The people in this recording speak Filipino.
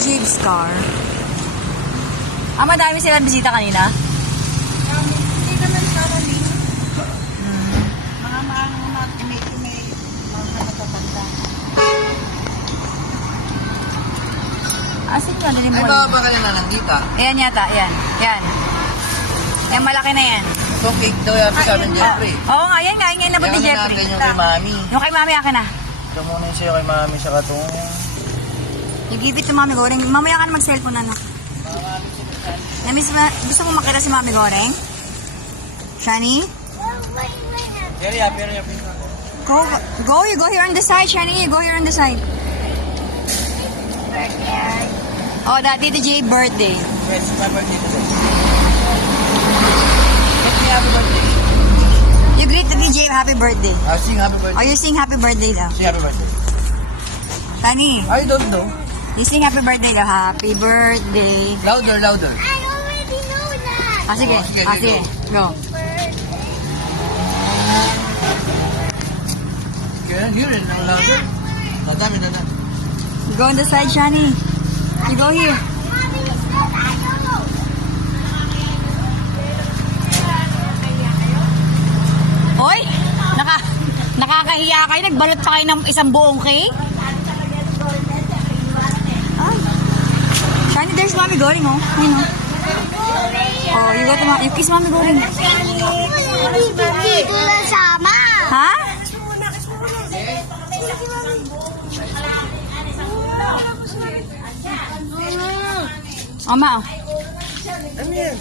Jade's car. Madami sila bisita kanina? Hindi naman karami. Mga natatanda. Asin yun? Ay, baka ka na nandito. Ayan yata, yan. Yan. Yan, malaki na yan. So, cake daw yan sa amin, Jeffrey. Oo nga, yan nga. Yung inabot ni Jeffrey. Natin yung kay Mami. Yung kay Mami, akin na. Ito muna yung sa'yo kay Mami sa katong. You give it to Mami Goreng. Mamaya ka na mag-cellphone, ano? Gusto mo makita si Mami Goreng? Shani? Pero ya. Go, you go here on the side, Shani. You go here on the side. Oh, that Tito J birthday. Yes, my birthday today. Happy birthday. You greet the DJ happy birthday. Sing happy birthday. Or you sing happy birthday daw. Sing happy birthday. Shani, I don't know. you sing happy birthday daw. Happy birthday. Louder. I already know that. Sige. Oh, sige, Sige. Go. Kaya hear it now louder. Dadami. Go on the side, Shani. You go here. Mommy said I don't know. Hoy! Nakakahiya kayo. Nagbalot pa kayo ng isang buong cake. Ay. Shani, there's Mami Goreng, oh. Ayun, oh. Oh, you kiss Mami Goreng. Hindi sama. Ha? Oma, oh. Ano yan?